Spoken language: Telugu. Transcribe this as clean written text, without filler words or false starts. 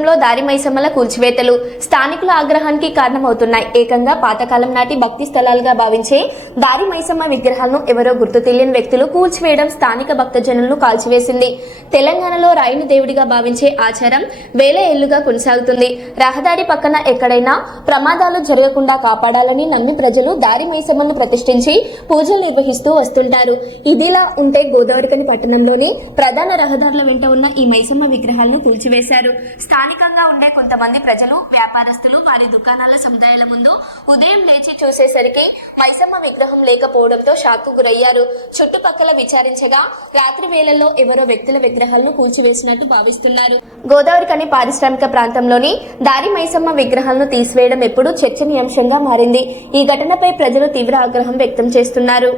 పట్టణంలో దారి మైసమ్మల కూల్చివేతలు స్థానికుల ఆగ్రహానికి కారణమవుతున్నాయి. ఏకంగా పాతకాలం నాటి భక్తి స్థలాలుగా భావించే దారి మైసమ్మ విగ్రహాలను ఎవరో గుర్తు తెలియని వ్యక్తులు కూల్చివేయడం స్థానిక భక్తజనులను కాల్చివేసింది. తెలంగాణలో రాయిని దేవుడిగా భావించే ఆచారం వేల ఏళ్లుగా కొనసాగుతుంది. రహదారి పక్కన ఎక్కడైనా ప్రమాదాలు జరగకుండా కాపాడాలని నమ్మి ప్రజలు దారి మైసమ్మను ప్రతిష్ఠించి పూజలు నిర్వహిస్తూ వస్తుంటారు. ఇదిలా ఉంటే గోదావరికని పట్టణంలోని ప్రధాన రహదారుల వెంట ఉన్న ఈ మైసమ్మ విగ్రహాలను కూల్చివేశారు. స్థానికంగా ఉండే కొంతమంది ప్రజలు, వ్యాపారస్తులు వారి దుకాణాల సముదాయాల ముందు ఉదయం లేచి చూసేసరికి మైసమ్మ విగ్రహం లేకపోవడంతో షాక్కు గురయ్యారు. చుట్టుపక్కల విచారించగా రాత్రి వేళల్లో ఎవరో వ్యక్తుల విగ్రహాలను కూల్చివేసినట్టు భావిస్తున్నారు. గోదావరికని పారిశ్రామిక ప్రాంతంలోని దారి మైసమ్మ విగ్రహాలను తీసివేయడం ఎప్పుడూ చర్చనీయాంశంగా మారింది. ఈ ఘటనపై ప్రజలు తీవ్ర ఆగ్రహం వ్యక్తం చేస్తున్నారు.